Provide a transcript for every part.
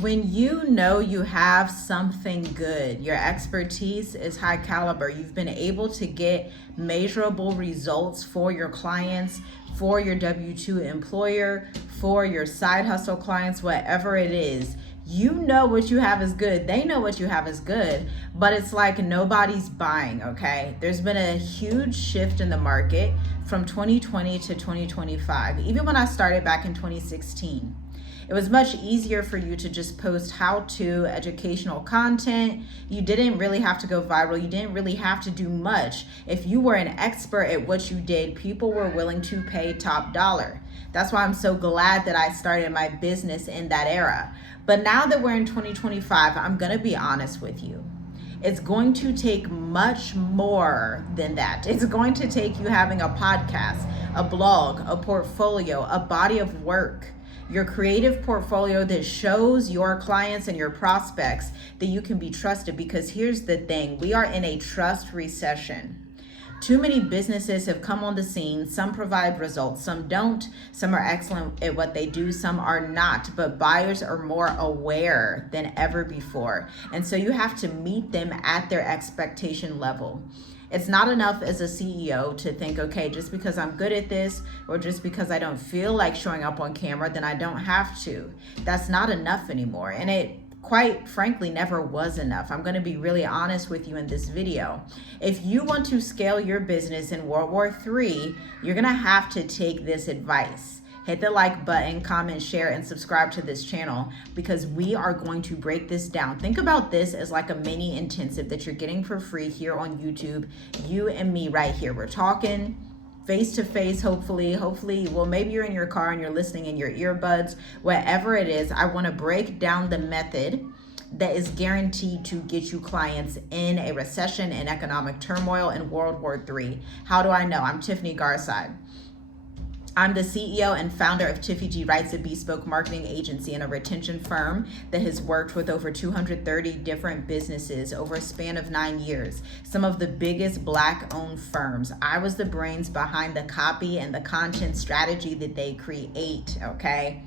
When you know you have something good, your expertise is high caliber, you've been able to get measurable results for your clients, for your W-2 employer, for your side hustle clients, whatever it is, you know what you have is good. They know what you have is good, but it's like nobody's buying, okay? There's been a huge shift in the market from 2020 to 2025. Even when I started back in 2016, it was much easier for you to just post how-to educational content. You didn't really have to go viral. You didn't really have to do much. If you were an expert at what you did, people were willing to pay top dollar. That's why I'm so glad that I started my business in that era. But now that we're in 2025, I'm gonna be honest with you. It's going to take much more than that. It's going to take you having a podcast, a blog, a portfolio, a body of work, your creative portfolio that shows your clients and your prospects that you can be trusted. Because here's the thing, we are in a trust recession. Too many businesses have come on the scene. Some provide results, some don't. Some are excellent at what they do, some are not. But buyers are more aware than ever before. And so you have to meet them at their expectation level. It's not enough as a CEO to think, okay, just because I'm good at this or just because I don't feel like showing up on camera, then I don't have to. That's not enough anymore. And it quite frankly never was enough. I'm going to be really honest with you in this video. If you want to scale your business in World War III, you're going to have to take this advice. Hit the like button, comment, share, and subscribe to this channel because we are going to break this down. Think about this as like a mini intensive that you're getting for free here on YouTube. You and me right here. We're talking face to face, hopefully, well, maybe you're in your car and you're listening in your earbuds, whatever it is. I want to break down the method that is guaranteed to get you clients in a recession and economic turmoil in World War III. How do I know? I'm Tiffany Garside. I'm the CEO and founder of Tiffany Writes, a bespoke marketing agency and a retention firm that has worked with over 230 different businesses over a span of 9 years. Some of the biggest Black-owned firms. I was the brains behind the copy and the content strategy that they create, okay?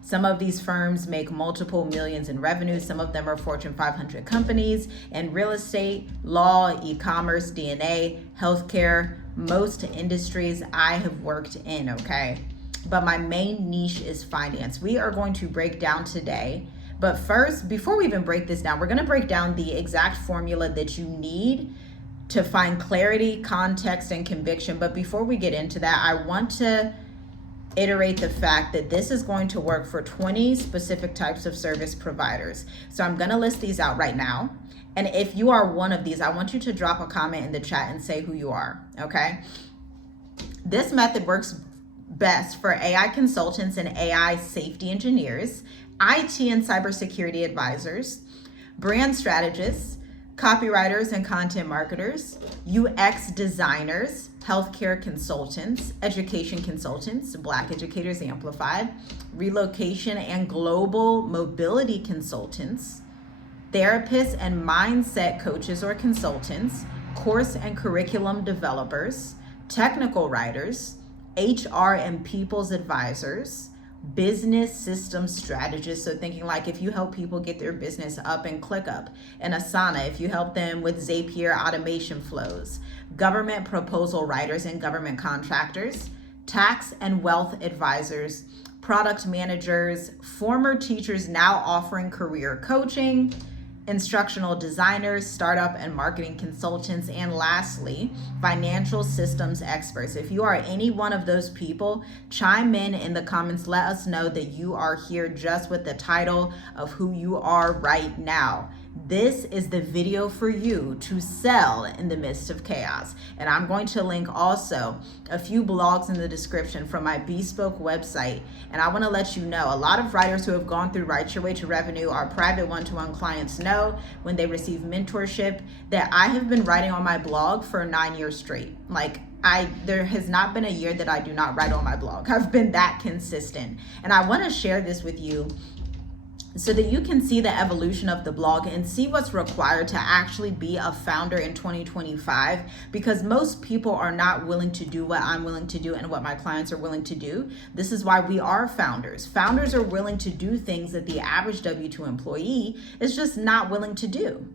Some of these firms make multiple millions in revenue. Some of them are Fortune 500 companies in real estate, law, e-commerce, DNA, healthcare, most industries I have worked in, okay? But my main niche is finance. We are going to break down today. But first, before we even break this down, we're going to break down the exact formula that you need to find clarity, context, and conviction. But before we get into that, I want to iterate the fact that this is going to work for 20 specific types of service providers. So I'm going to list these out right now. And if you are one of these, I want you to drop a comment in the chat and say who you are, okay? This method works best for AI consultants and AI safety engineers, IT and cybersecurity advisors, brand strategists, copywriters and content marketers, UX designers, healthcare consultants, education consultants, Black Educators Amplified, relocation and global mobility consultants, therapists and mindset coaches or consultants, course and curriculum developers, technical writers, HR and people's advisors, business system strategists. So thinking like if you help people get their business up and ClickUp, and Asana, if you help them with Zapier automation flows, government proposal writers and government contractors, tax and wealth advisors, product managers, former teachers now offering career coaching, instructional designers, startup and marketing consultants, and lastly, financial systems experts. If you are any one of those people, chime in the comments. Let us know that you are here just with the title of who you are right now. This is the video for you to sell in the midst of chaos. And I'm going to link also a few blogs in the description from my bespoke website. And I want to let you know, a lot of writers who have gone through Write Your Way to Revenue, our private one-to-one clients know when they receive mentorship that I have been writing on my blog for 9 years straight. There has not been a year that I do not write on my blog. I've been that consistent. And I want to share this with you so that you can see the evolution of the blog and see what's required to actually be a founder in 2025, because most people are not willing to do what I'm willing to do and what my clients are willing to do. This is why we are founders. Founders are willing to do things that the average W-2 employee is just not willing to do.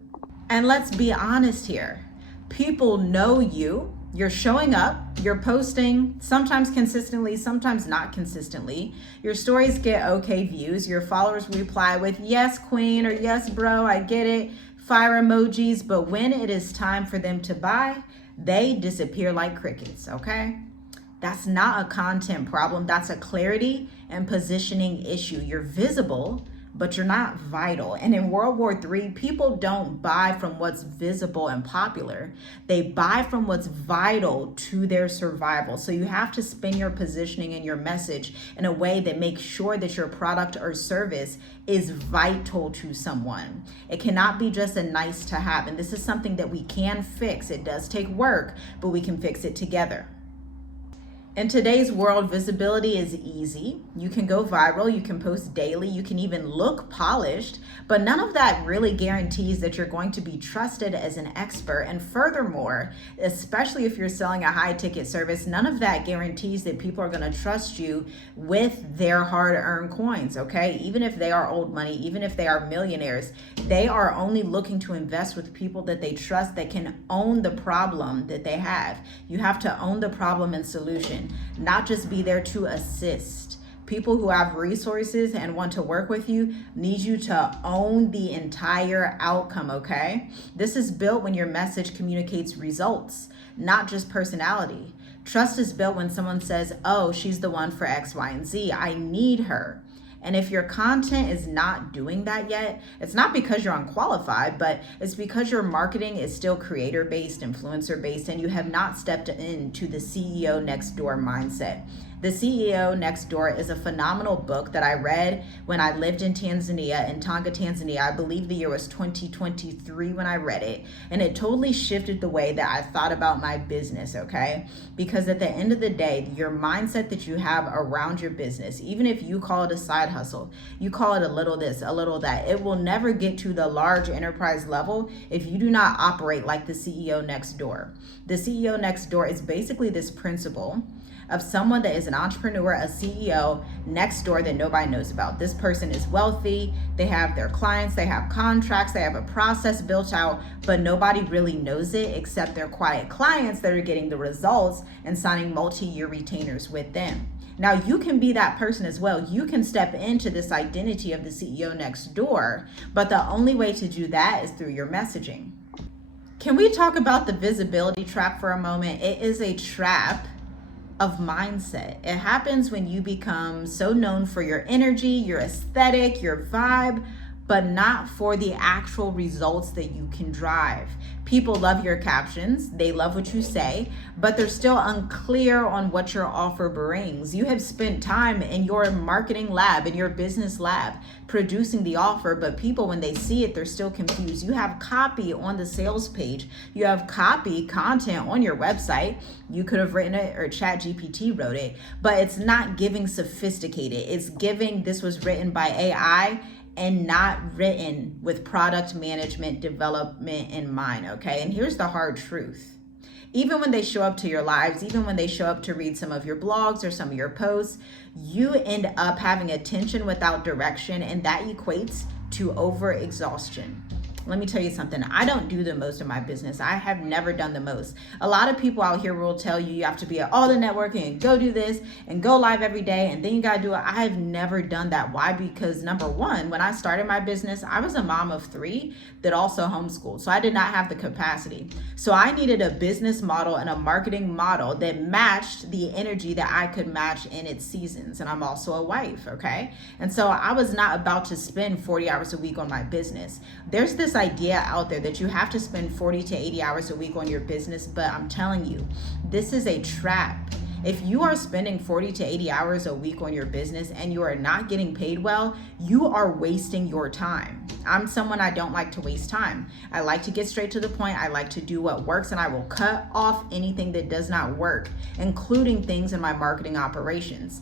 And let's be honest here. People know you. You're showing up, you're posting, sometimes consistently, sometimes not consistently. Your stories get okay views. Your followers reply with yes, queen, or yes, bro, I get it, fire emojis. But when it is time for them to buy, they disappear like crickets, okay? That's not a content problem. That's a clarity and positioning issue. You're visible, but you're not vital. And in World War III, people don't buy from what's visible and popular. They buy from what's vital to their survival. So you have to spin your positioning and your message in a way that makes sure that your product or service is vital to someone. It cannot be just a nice to have. And this is something that we can fix. It does take work, but we can fix it together. In today's world, visibility is easy. You can go viral, you can post daily, you can even look polished, but none of that really guarantees that you're going to be trusted as an expert. And furthermore, especially if you're selling a high ticket service, none of that guarantees that people are going to trust you with their hard-earned coins, okay? Even if they are old money, even if they are millionaires, they are only looking to invest with people that they trust, that can own the problem that they have. You have to own the problem and solution, not just be there to assist. People who have resources and want to work with you need you to own the entire outcome, okay? This is built when your message communicates results, not just personality. Trust is built when someone says, oh, she's the one for X, Y, and Z. I need her. And if your content is not doing that yet, it's not because you're unqualified, but it's because your marketing is still creator-based, influencer-based, and you have not stepped into the CEO next door mindset. The CEO Next Door is a phenomenal book that I read when I lived in Tanzania, in Tanga, Tanzania. I believe the year was 2023 when I read it. And it totally shifted the way that I thought about my business, okay? Because at the end of the day, your mindset that you have around your business, even if you call it a side hustle, you call it a little this, a little that, it will never get to the large enterprise level if you do not operate like the CEO Next Door. The CEO Next Door is basically this principle of someone that is an entrepreneur, a CEO next door that nobody knows about. This person is wealthy, they have their clients, they have contracts, they have a process built out, but nobody really knows it except their quiet clients that are getting the results and signing multi-year retainers with them. Now you can be that person as well. You can step into this identity of the CEO next door, but the only way to do that is through your messaging. Can we talk about the visibility trap for a moment? It is a trap of mindset. It happens when you become so known for your energy, your aesthetic, your vibe, but not for the actual results that you can drive. People love your captions, they love what you say, but they're still unclear on what your offer brings. You have spent time in your marketing lab, in your business lab, producing the offer, but people, when they see it, they're still confused. You have copy on the sales page, you have copy content on your website. You could have written it, or ChatGPT wrote it, but it's not giving sophisticated. It's giving, this was written by AI and not written with product management development in mind, okay? And here's the hard truth. Even when they show up to your lives, even when they show up to read some of your blogs or some of your posts, you end up having attention without direction, and that equates to overexhaustion. Let me tell you something. I don't do the most in my business. I have never done the most. A lot of people out here will tell you have to be at all the networking and go do this and go live every day and then you gotta do it. I have never done that. Why? Because number one, when I started my business, I was a mom of 3 that also homeschooled. So I did not have the capacity. So I needed a business model and a marketing model that matched the energy that I could match in its seasons. And I'm also a wife, okay? And so I was not about to spend 40 hours a week on my business. There's this idea out there that you have to spend 40 to 80 hours a week on your business, but I'm telling you, this is a trap. If you are spending 40 to 80 hours a week on your business and you are not getting paid well, you are wasting your time. I'm someone, I don't like to waste time. I like to get straight to the point. I like to do what works, and I will cut off anything that does not work, including things in my marketing operations.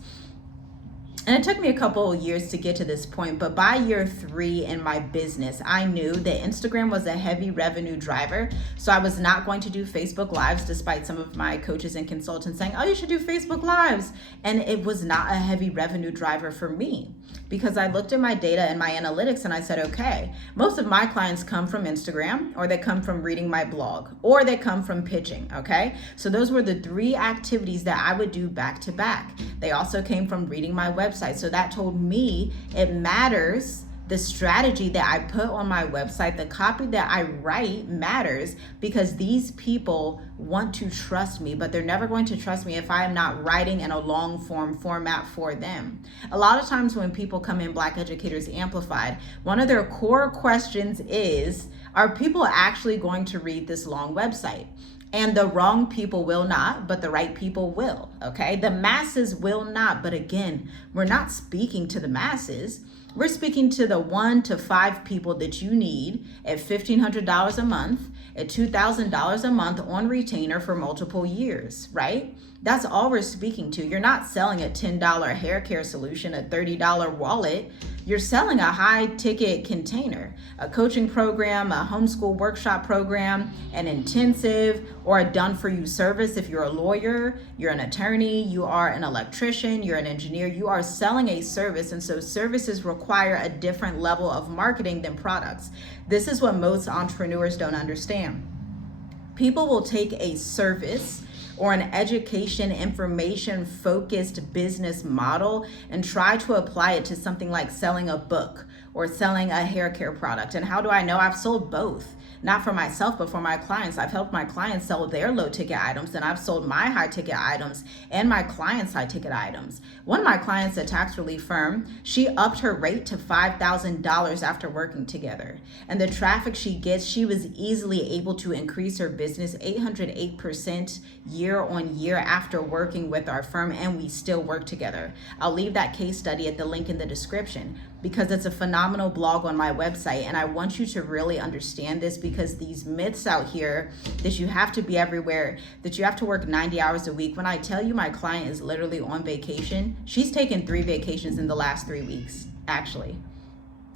And it took me a couple of years to get to this point, but by year 3 in my business, I knew that Instagram was a heavy revenue driver. So I was not going to do Facebook Lives, despite some of my coaches and consultants saying, oh, you should do Facebook Lives. And it was not a heavy revenue driver for me, because I looked at my data and my analytics and I said, okay, most of my clients come from Instagram, or they come from reading my blog, or they come from pitching, okay? So those were the 3 activities that I would do back to back. They also came from reading my website. So that told me it matters. The strategy that I put on my website, the copy that I write matters, because these people want to trust me, but they're never going to trust me if I am not writing in a long form format for them. A lot of times when people come in Black Educators Amplified, one of their core questions is, are people actually going to read this long website? And the wrong people will not, but the right people will, okay? The masses will not, but again, we're not speaking to the masses. We're speaking to the 1 to 5 people that you need at $1,500 a month, at $2,000 a month on retainer for multiple years, right? That's all we're speaking to. You're not selling a $10 hair care solution, a $30 wallet. You're selling a high ticket container, a coaching program, a homeschool workshop program, an intensive, or a done for you service. If you're a lawyer, you're an attorney, you are an electrician, you're an engineer, you are selling a service. And so services require a different level of marketing than products. This is what most entrepreneurs don't understand. People will take a service or an education, information focused business model and try to apply it to something like selling a book or selling a hair care product. And how do I know? I've sold both. Not for myself, but for my clients. I've helped my clients sell their low ticket items, and I've sold my high ticket items and my clients' high ticket items. One of my clients, a tax relief firm, she upped her rate to $5,000 after working together. And the traffic she gets, she was easily able to increase her business 808% year on year after working with our firm, and we still work together. I'll leave that case study at the link in the description, because it's a phenomenal blog on my website. And I want you to really understand this, because these myths out here that you have to be everywhere, that you have to work 90 hours a week. When I tell you my client is literally on vacation, she's taken 3 vacations in the last 3 weeks, actually.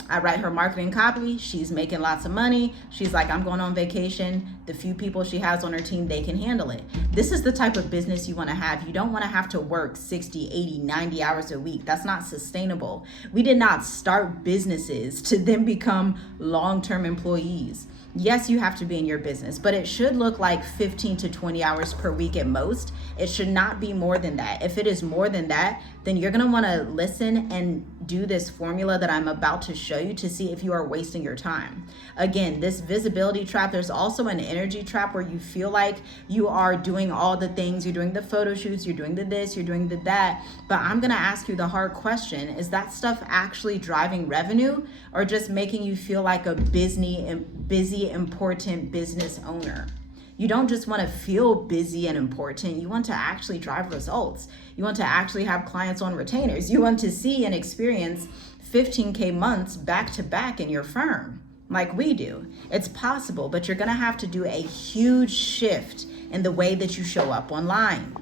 I write her marketing copy. She's making lots of money. She's like, I'm going on vacation. The few people she has on her team, they can handle it. This is the type of business you want to have. You don't want to have to work 60, 80, 90 hours a week. That's not sustainable. We did not start businesses to then become long-term employees. Yes, you have to be in your business, but it should look like 15 to 20 hours per week at most. It should not be more than that. If it is more than that, then you're going to want to listen and do this formula that I'm about to show you to see if you are wasting your time. Again, this visibility trap, there's also an energy trap where you feel like you are doing all the things. You're doing the photo shoots, you're doing the this, you're doing the that. But I'm going to ask you the hard question. Is that stuff actually driving revenue, or just making you feel like a busy, important business owner? You don't just want to feel busy and important. You want to actually drive results. You want to actually have clients on retainers. You want to see and experience 15K months back to back in your firm like we do. It's possible, but you're going to have to do a huge shift in the way that you show up online.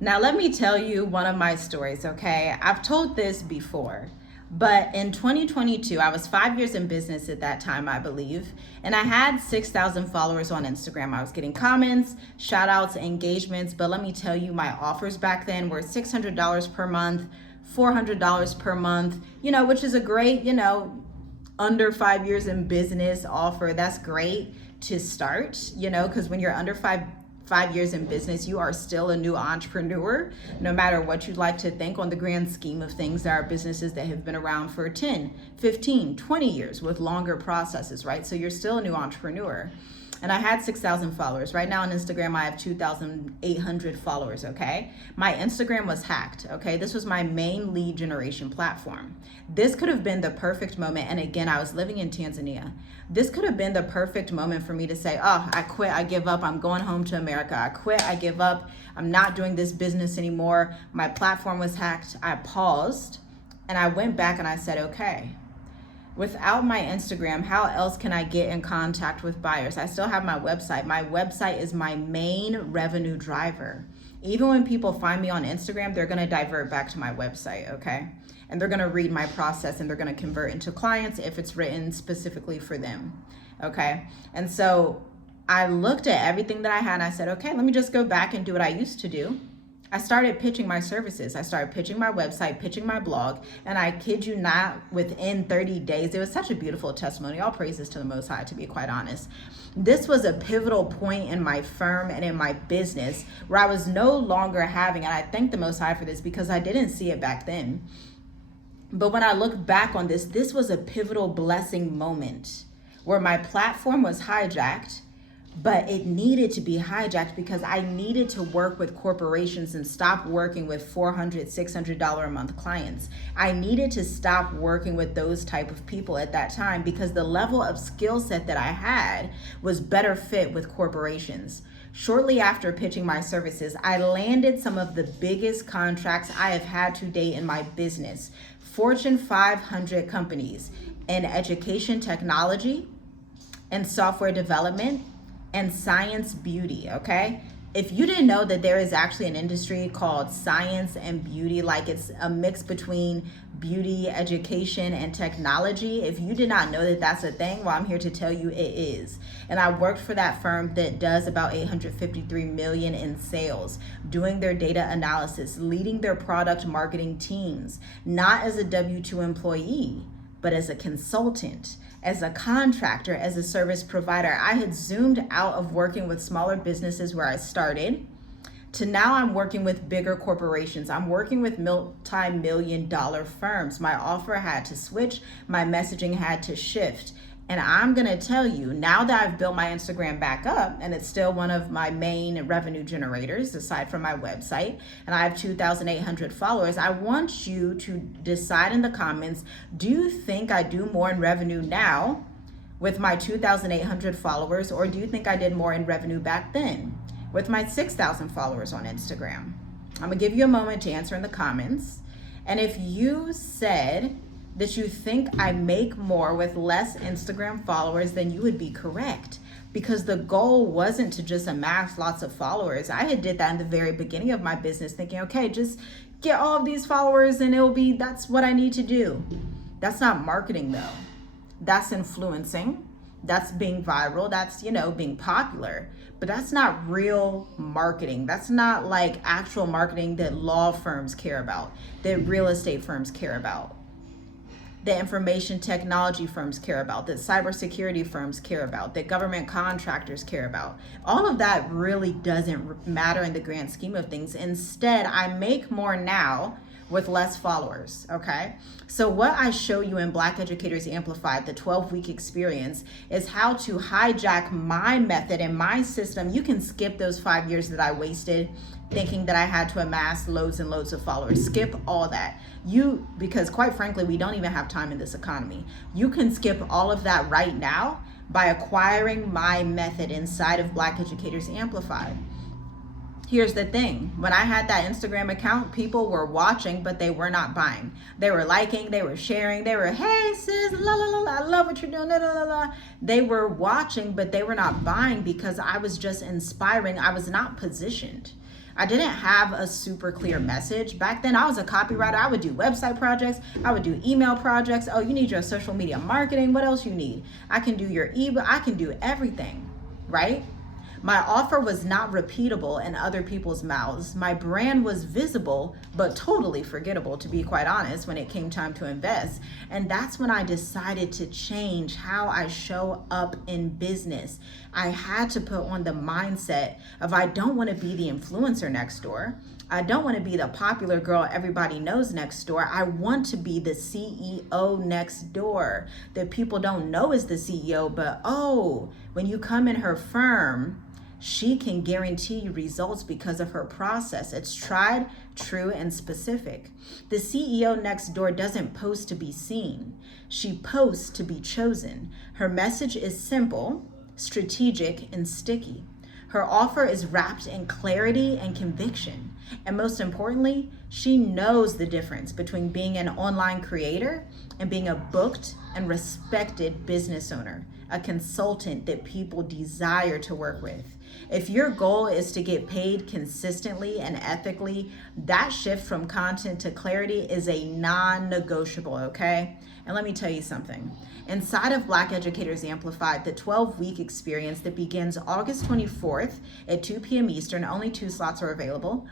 Now, let me tell you one of my stories, okay? I've told this before. But in 2022, I was 5 years in business at that time, I believe, and I had 6,000 followers on Instagram. I was getting comments, shout outs, engagements, but let me tell you, my offers back then were $600 per month, $400 per month, which is a great, under 5 years in business offer. That's great to start, because when you're under five years in business, you are still a new entrepreneur, no matter what you'd like to think on the grand scheme of things. There are businesses that have been around for 10, 15, 20 years with longer processes, right? So you're still a new entrepreneur. And I had 6,000 followers. Right now on Instagram, I have 2,800 followers, okay? My Instagram was hacked, okay? This was my main lead generation platform. This could have been the perfect moment. And again, I was living in Tanzania. This could have been the perfect moment for me to say, oh, I quit, I give up, I'm going home to America. I quit, I give up, I'm not doing this business anymore. My platform was hacked. I paused and I went back and I said, okay, without my Instagram, how else can I get in contact with buyers? I still have my website. My website is my main revenue driver. Even when people find me on Instagram, they're going to divert back to my website, okay? And they're going to read my process and they're going to convert into clients if it's written specifically for them, okay? And so I looked at everything that I had and I said, okay, let me just go back and do what I used to do. I started pitching my services. I started pitching my website, pitching my blog, and I kid you not, within 30 days, it was such a beautiful testimony. All praises to the Most High, to be quite honest. This was a pivotal point in my firm and in my business where I was no longer having, and I thank the Most High for this because I didn't see it back then. But when I look back on this, this was a pivotal blessing moment where my platform was hijacked. But it needed to be hijacked because I needed to work with corporations and stop working with $400, $600 a month clients. I needed to stop working with those type of people at that time because the level of skill set that I had was better fit with corporations. Shortly after pitching my services, I landed some of the biggest contracts I have had to date in my business. Fortune 500 companies in education technology and software development and science beauty, okay? If you didn't know that there is actually an industry called science and beauty, like it's a mix between beauty, education, and technology, if you did not know that that's a thing, well, I'm here to tell you it is. And I worked for that firm that does about $853 million in sales, doing their data analysis, leading their product marketing teams, not as a W-2 employee, but as a consultant, as a contractor, as a service provider. I had zoomed out of working with smaller businesses where I started to now I'm working with bigger corporations. I'm working with multi-million-dollar firms. My offer had to switch. My messaging had to shift. And I'm going to tell you, now that I've built my Instagram back up, and it's still one of my main revenue generators aside from my website, and I have 2,800 followers, I want you to decide in the comments, do you think I do more in revenue now with my 2,800 followers, or do you think I did more in revenue back then with my 6,000 followers on Instagram? I'm going to give you a moment to answer in the comments. And if you said that you think I make more with less Instagram followers, then you would be correct, because the goal wasn't to just amass lots of followers. I had did that in the very beginning of my business thinking, okay, just get all of these followers and that's what I need to do. That's not marketing though. That's influencing. That's being viral. That's, being popular, but that's not real marketing. That's not like actual marketing that law firms care about, that real estate firms care about, that information technology firms care about, that cybersecurity firms care about, that government contractors care about. All of that really doesn't matter in the grand scheme of things. Instead, I make more now with less followers, okay? So what I show you in Black Educators Amplified, the 12-week experience, is how to hijack my method and my system. You can skip those 5 years that I wasted thinking that I had to amass loads and loads of followers. Skip all that. Because quite frankly, we don't even have time in this economy. You can skip all of that right now by acquiring my method inside of Black Educators Amplified. Here's the thing. When I had that Instagram account, people were watching, but they were not buying. They were liking, they were sharing, they were, hey sis, la la la la, I love what you're doing, la la la la. They were watching, but they were not buying because I was just inspiring. I was not positioned. I didn't have a super clear message. Back then, I was a copywriter. I would do website projects. I would do email projects. Oh, you need your social media marketing. What else you need? I can do your ebook. I can do everything, right? My offer was not repeatable in other people's mouths. My brand was visible, but totally forgettable, to be quite honest, when it came time to invest. And that's when I decided to change how I show up in business. I had to put on the mindset of I don't want to be the influencer next door. I don't want to be the popular girl everybody knows next door. I want to be the CEO next door that people don't know is the CEO, but when you come in her firm, she can guarantee you results because of her process. It's tried, true, and specific. The CEO next door doesn't post to be seen. She posts to be chosen. Her message is simple, strategic, and sticky. Her offer is wrapped in clarity and conviction. And most importantly, she knows the difference between being an online creator and being a booked and respected business owner, a consultant that people desire to work with. If your goal is to get paid consistently and ethically, that shift from content to clarity is a non-negotiable, okay? And let me tell you something. Inside of Black Educators Amplified, the 12-week experience that begins August 24th at 2 p.m. Eastern, only 2 slots are available.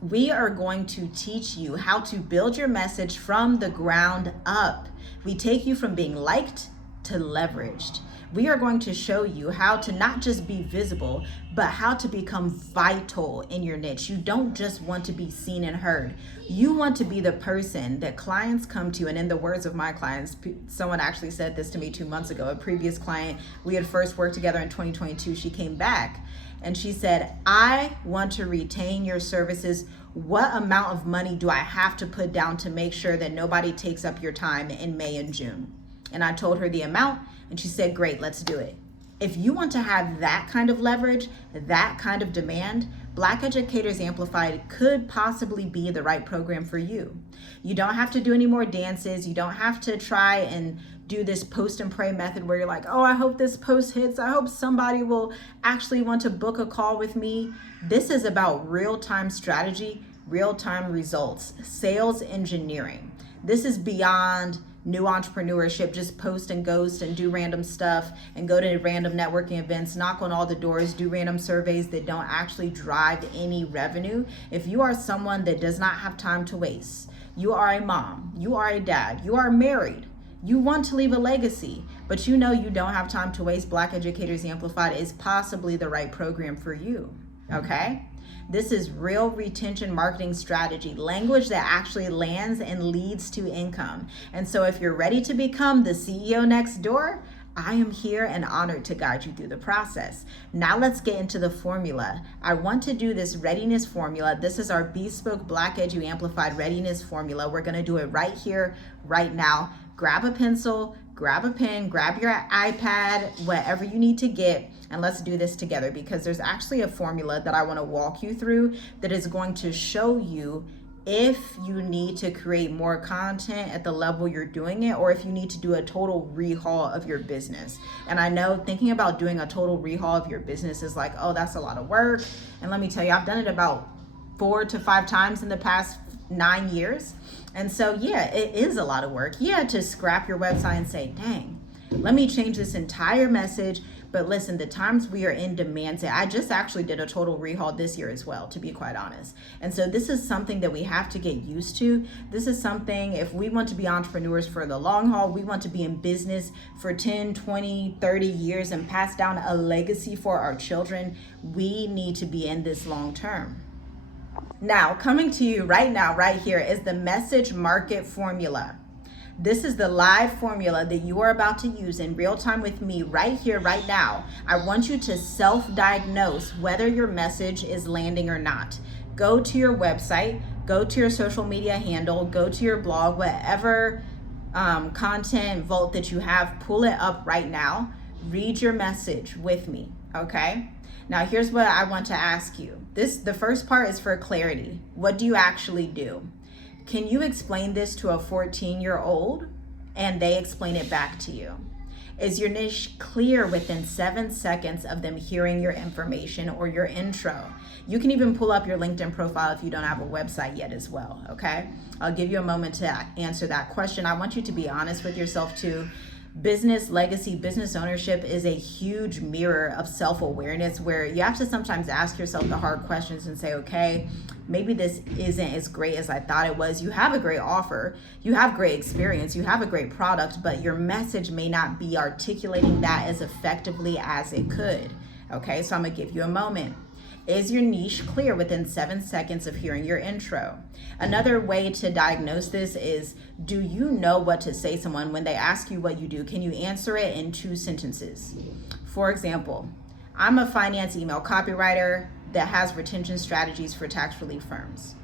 We are going to teach you how to build your message from the ground up. We take you from being liked to leveraged. We are going to show you how to not just be visible, but how to become vital in your niche. You don't just want to be seen and heard. You want to be the person that clients come to. And in the words of my clients, someone actually said this to me 2 months ago, a previous client, we had first worked together in 2022. She came back and she said, I want to retain your services. What amount of money do I have to put down to make sure that nobody takes up your time in May and June? And I told her the amount, and she said, great, let's do it. If you want to have that kind of leverage, that kind of demand, Black Educators Amplified could possibly be the right program for you. You don't have to do any more dances. You don't have to try and do this post and pray method where you're like, oh, I hope this post hits. I hope somebody will actually want to book a call with me. This is about real-time strategy, real-time results, sales engineering. This is beyond new entrepreneurship, just post and ghost and do random stuff and go to random networking events, knock on all the doors, do random surveys that don't actually drive any revenue. If you are someone that does not have time to waste, you are a mom, you are a dad, you are married, you want to leave a legacy, but you know you don't have time to waste, Black Educators Amplified is possibly the right program for you, okay? This is real retention marketing strategy, language that actually lands and leads to income. And so if you're ready to become the CEO next door, I am here and honored to guide you through the process. Now let's get into the formula. I want to do this readiness formula. This is our bespoke Black Edu Amplified readiness formula. We're going to do it right here, right now. Grab a pencil, grab a pen, grab your iPad, whatever you need to get, and let's do this together, because there's actually a formula that I want to walk you through that is going to show you if you need to create more content at the level you're doing it, or if you need to do a total rehaul of your business. And I know thinking about doing a total rehaul of your business is like, oh, that's a lot of work. And let me tell you, I've done it about 4 to 5 times in the past 9 years. And so, yeah, it is a lot of work. Yeah, to scrap your website and say, dang, let me change this entire message. But listen, the times we are in demands it. I just actually did a total rehaul this year as well, to be quite honest. And so this is something that we have to get used to. This is something, if we want to be entrepreneurs for the long haul, we want to be in business for 10, 20, 30 years and pass down a legacy for our children, we need to be in this long term. Now, coming to you right now, right here, is the message market formula. This is the live formula that you are about to use in real time with me right here, right now. I want you to self-diagnose whether your message is landing or not. Go to your website, go to your social media handle, go to your blog, whatever content vault that you have, pull it up right now. Read your message with me, okay? Now, here's what I want to ask you. The first part is for clarity. What do you actually do? Can you explain this to a 14-year-old and they explain it back to you? Is your niche clear within 7 seconds of them hearing your information or your intro? You can even pull up your LinkedIn profile if you don't have a website yet as well, okay? I'll give you a moment to answer that question. I want you to be honest with yourself too. Business legacy, business ownership is a huge mirror of self-awareness where you have to sometimes ask yourself the hard questions and say, okay, maybe this isn't as great as I thought it was. You have a great offer, you have great experience, you have a great product, but your message may not be articulating that as effectively as it could. Okay, so I'm gonna give you a moment. Is your niche clear within 7 seconds of hearing your intro? Another way to diagnose this is, do you know what to say to someone when they ask you what you do? Can you answer it in 2 sentences? For example, I'm a finance email copywriter that has retention strategies for tax relief firms.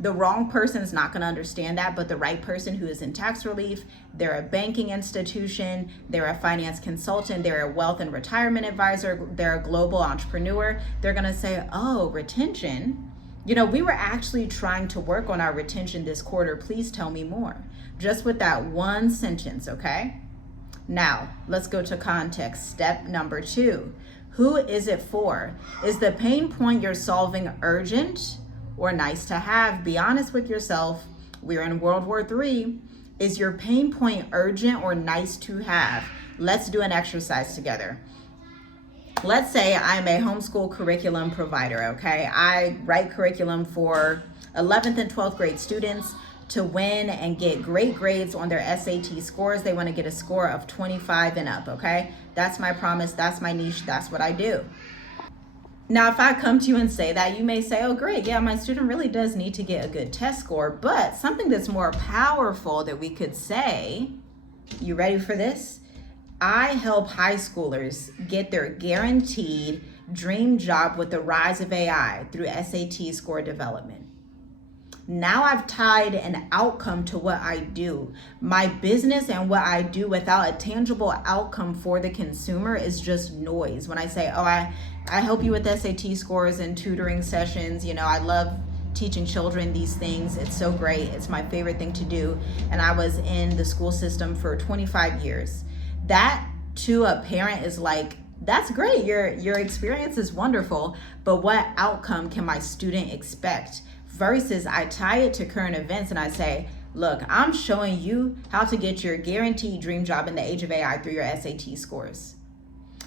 The wrong person is not going to understand that, but the right person who is in tax relief, they're a banking institution, they're a finance consultant, they're a wealth and retirement advisor, they're a global entrepreneur, they're going to say, oh, retention. You know, we were actually trying to work on our retention this quarter. Please tell me more. Just with that 1 sentence, okay? Now, let's go to context. Step number 2. Who is it for? Is the pain point you're solving urgent or nice to have? Be honest with yourself. We're in World War III. Is your pain point urgent or nice to have? Let's do an exercise together. Let's say I'm a homeschool curriculum provider, okay? I write curriculum for 11th and 12th grade students to win and get great grades on their SAT scores. They want to get a score of 25 and up, okay? That's my promise, that's my niche, that's what I do. Now, if I come to you and say that, you may say, oh, great, yeah, my student really does need to get a good test score, but something that's more powerful that we could say, you ready for this? I help high schoolers get their guaranteed dream job with the rise of AI through SAT score development. Now I've tied an outcome to what I do. My business and what I do without a tangible outcome for the consumer is just noise. When I say, oh, I help you with SAT scores and tutoring sessions, you know, I love teaching children these things. It's so great. It's my favorite thing to do. And I was in the school system for 25 years. That to a parent is like, that's great. Your experience is wonderful, but what outcome can my student expect? Versus I tie it to current events and I say, look, I'm showing you how to get your guaranteed dream job in the age of AI through your SAT scores.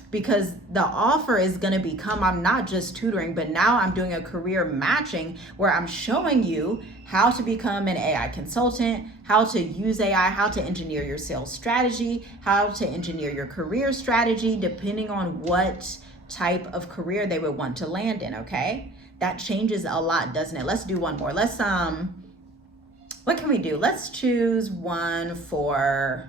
Because the offer is going to become, I'm not just tutoring, but now I'm doing a career matching where I'm showing you how to become an AI consultant, how to use AI, how to engineer your sales strategy, how to engineer your career strategy, depending on what type of career they would want to land in, okay? That changes a lot, doesn't it? Let's do one more. What can we do? Let's choose one for...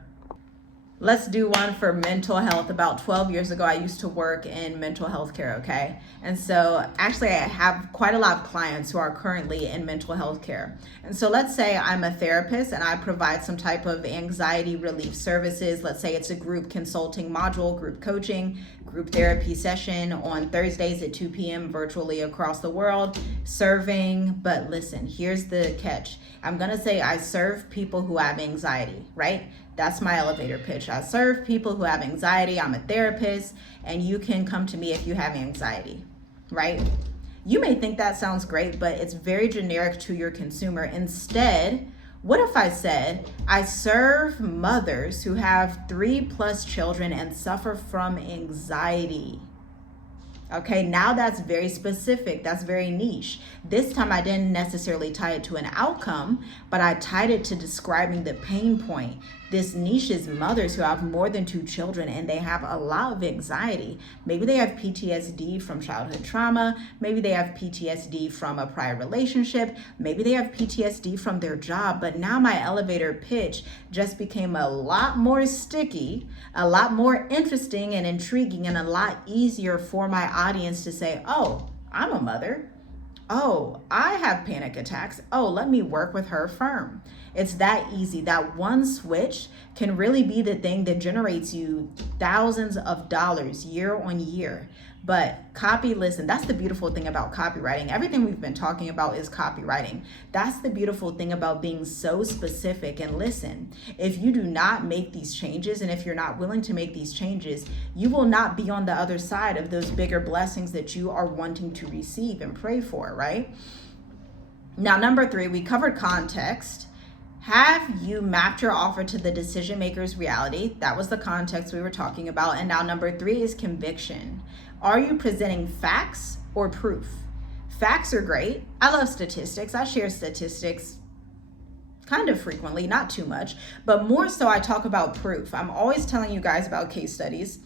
Let's do one for mental health. About 12 years ago, I used to work in mental health care, okay? And so actually I have quite a lot of clients who are currently in mental health care. And so let's say I'm a therapist and I provide some type of anxiety relief services. Let's say it's a group consulting module, group coaching, group therapy session on Thursdays at 2 p.m. virtually across the world, serving. But listen, here's the catch. I'm gonna say I serve people who have anxiety, right? That's my elevator pitch. I serve people who have anxiety. I'm a therapist, and you can come to me if you have anxiety, right? You may think that sounds great, but it's very generic to your consumer. Instead, what if I said, I serve mothers who have 3+ children and suffer from anxiety? Okay, now that's very specific. That's very niche. This time I didn't necessarily tie it to an outcome, but I tied it to describing the pain point. This niche is mothers who have more than 2 children and they have a lot of anxiety. Maybe they have PTSD from childhood trauma. Maybe they have PTSD from a prior relationship. Maybe they have PTSD from their job. But now my elevator pitch just became a lot more sticky, a lot more interesting and intriguing, and a lot easier for my audience to say, oh, I'm a mother. Oh, I have panic attacks. Oh, let me work with her firm. It's that easy. That one switch can really be the thing that generates you thousands of dollars year on year. But listen, that's the beautiful thing about copywriting. Everything we've been talking about is copywriting. That's the beautiful thing about being so specific. And listen, if you do not make these changes, and if you're not willing to make these changes, you will not be on the other side of those bigger blessings that you are wanting to receive and pray for, right? Now, number 3, we covered context. Have you mapped your offer to the decision maker's reality? That was the context we were talking about. And now number 3 is conviction. Are you presenting facts or proof? Facts are great. I love statistics. I share statistics kind of frequently, not too much, but more so I talk about proof. I'm always telling you guys about case studies.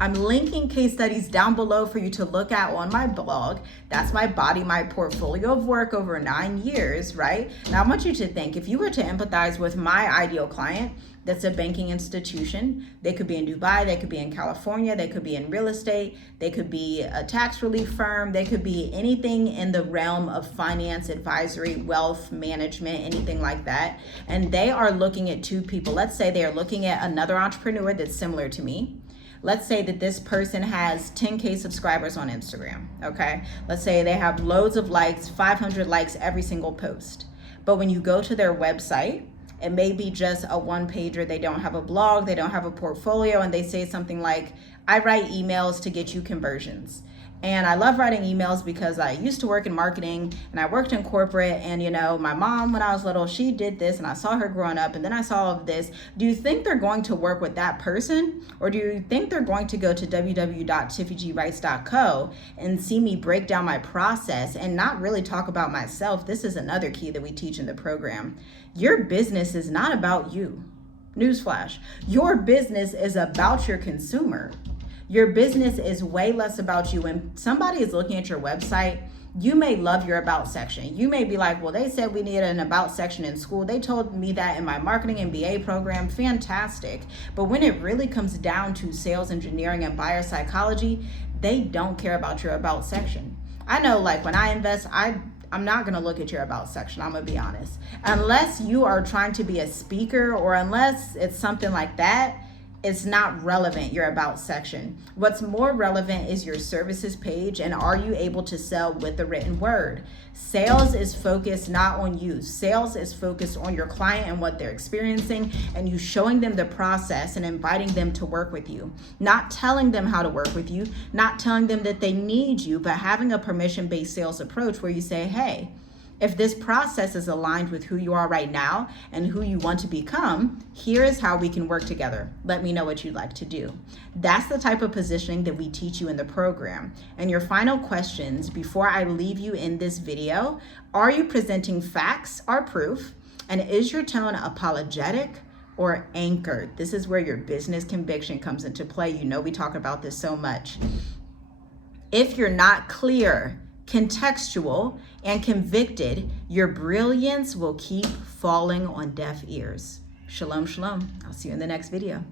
I'm linking case studies down below for you to look at on my blog. That's my body, my portfolio of work over 9 years, right? Now I want you to think, if you were to empathize with my ideal client, that's a banking institution. They could be in Dubai, they could be in California, they could be in real estate, they could be a tax relief firm, they could be anything in the realm of finance, advisory, wealth management, anything like that. And they are looking at 2 people. Let's say they are looking at another entrepreneur that's similar to me. Let's say that this person has 10K subscribers on Instagram, okay? Let's say they have loads of likes, 500 likes every single post. But when you go to their website, It may be just a one-pager. They don't have a blog, they don't have a portfolio, and they say something like, I write emails to get you conversions. And I love writing emails because I used to work in marketing and I worked in corporate, and my mom, when I was little, she did this and I saw her growing up, and then I saw all of this. Do you think they're going to work with that person? Or do you think they're going to go to www.tiffygwrites.co and see me break down my process and not really talk about myself? This is another key that we teach in the program. Your business is not about you. Newsflash, your business is about your consumer. Your business is way less about you. When somebody is looking at your website, you may love your about section. You may be like, well, they said we need an about section in school. They told me that in my marketing MBA program. Fantastic. But when it really comes down to sales engineering and buyer psychology, they don't care about your about section. I know, like, when I invest, I'm not going to look at your about section. I'm going to be honest. Unless you are trying to be a speaker, or unless it's something like that, it's not relevant, your about section. What's more relevant is your services page, and are you able to sell with the written word? Sales is focused not on you. Sales is focused on your client and what they're experiencing, and you showing them the process and inviting them to work with you. Not telling them how to work with you, not telling them that they need you, but having a permission-based sales approach where you say, hey, if this process is aligned with who you are right now and who you want to become, here is how we can work together. Let me know what you'd like to do. That's the type of positioning that we teach you in the program. And your final questions before I leave you in this video: are you presenting facts or proof? And is your tone apologetic or anchored? This is where your business conviction comes into play. We talk about this so much. If you're not clear, contextual, and convicted, your brilliance will keep falling on deaf ears. Shalom, shalom. I'll see you in the next video.